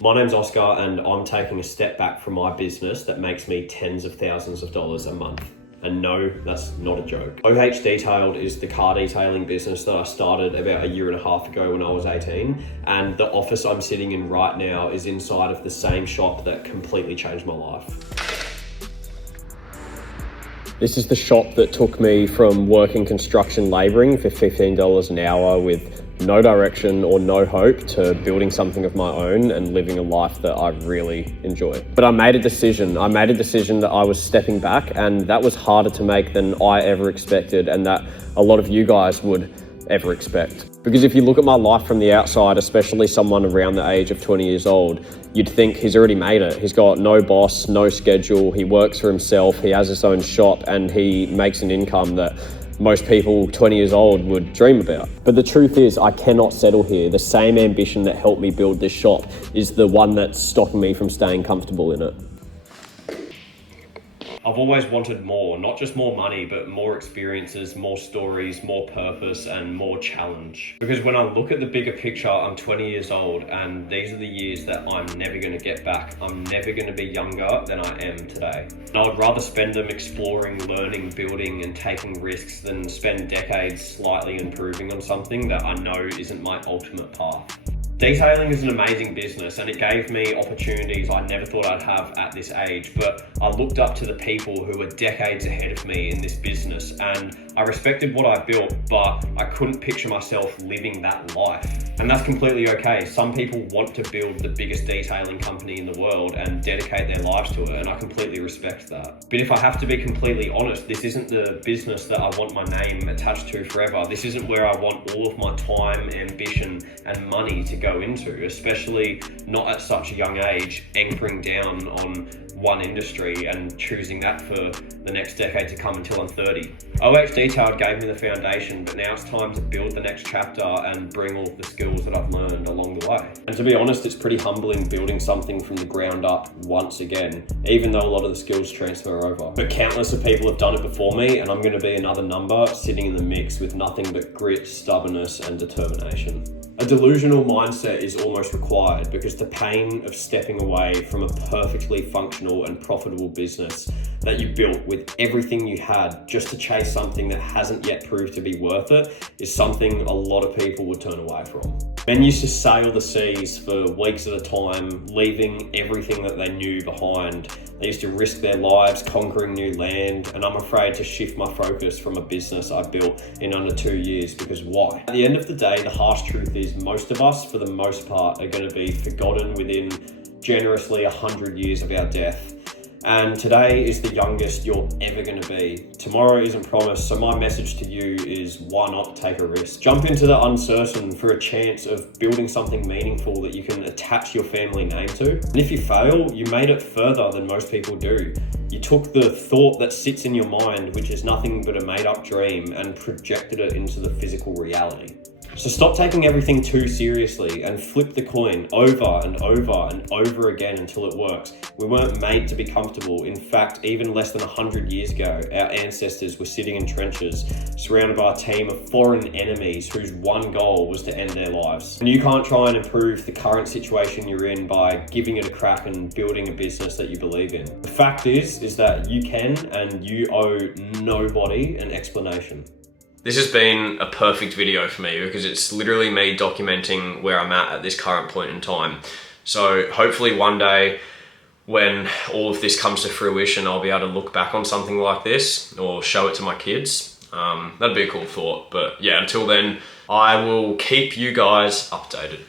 My name's Oscar and I'm taking a step back from my business that makes me tens of thousands of dollars a month. And no, that's not a joke. O.H Detailed is the car detailing business that I started about a year and a half ago when I was 18. And the office I'm sitting in right now is inside of the same shop that completely changed my life. This is the shop that took me from working construction labouring for $15 an hour with no direction or no hope to building something of my own and living a life that I really enjoy. But I made a decision. That I was stepping back, and that was harder to make than I ever expected, and that a lot of you guys would ever expect. Because if you look at my life from the outside, especially someone around the age of 20 years old, you'd think he's already made it. He's got no boss, no schedule, he works for himself, he has his own shop, and he makes an income that most people 20 years old would dream about. But the truth is, I cannot settle here. The same ambition that helped me build this shop is the one that's stopping me from staying comfortable in it. I've always wanted more, not just more money, but more experiences, more stories, more purpose, and more challenge. Because when I look at the bigger picture, I'm 20 years old, and these are the years that I'm never gonna get back. I'm never gonna be younger than I am today. And I'd rather spend them exploring, learning, building, and taking risks than spend decades slightly improving on something that I know isn't my ultimate path. Detailing is an amazing business and it gave me opportunities I never thought I'd have at this age, but I looked up to the people who were decades ahead of me in this business and I respected what I built, but I couldn't picture myself living that life. And that's completely okay. Some people want to build the biggest detailing company in the world and dedicate their lives to it, and I completely respect that. But if I have to be completely honest, this isn't the business that I want my name attached to forever. This isn't where I want all of my time, ambition, and money to go into, especially not at such a young age, anchoring down on one industry and choosing that for the next decade to come until I'm 30. O.H Detailed gave me the foundation, but now it's time to build the next chapter and bring all of the skills that I've learned along the way. And to be honest, it's pretty humbling building something from the ground up once again, even though a lot of the skills transfer over. But countless of people have done it before me, and I'm going to be another number sitting in the mix with nothing but grit, stubbornness, and determination. A delusional mindset is almost required because the pain of stepping away from a perfectly functional and profitable business that you built with everything you had just to chase something that hasn't yet proved to be worth it is something a lot of people would turn away from. Men used to sail the seas for weeks at a time, leaving everything that they knew behind. They used to risk their lives conquering new land, and I'm afraid to shift my focus from a business I built in under 2 years, because why? At the end of the day, the harsh truth is most of us, for the most part, are going to be forgotten within generously 100 years of our death. And today is the youngest you're ever going to be. Tomorrow isn't promised, so my message to you is why not take a risk? Jump into the uncertain for a chance of building something meaningful that you can attach your family name to. And if you fail, you made it further than most people do. You took the thought that sits in your mind, which is nothing but a made-up dream, and projected it into the physical reality. So stop taking everything too seriously and flip the coin over and over and over again until it works. We weren't made to be comfortable. In fact, even less than 100 years ago, our ancestors were sitting in trenches, surrounded by a team of foreign enemies whose one goal was to end their lives. And you can't try and improve the current situation you're in by giving it a crack and building a business that you believe in. The fact is that you can, and you owe nobody an explanation. This has been a perfect video for me because it's literally me documenting where I'm at this current point in time. So hopefully one day when all of this comes to fruition, I'll be able to look back on something like this or show it to my kids. That'd be a cool thought. But yeah, until then, I will keep you guys updated.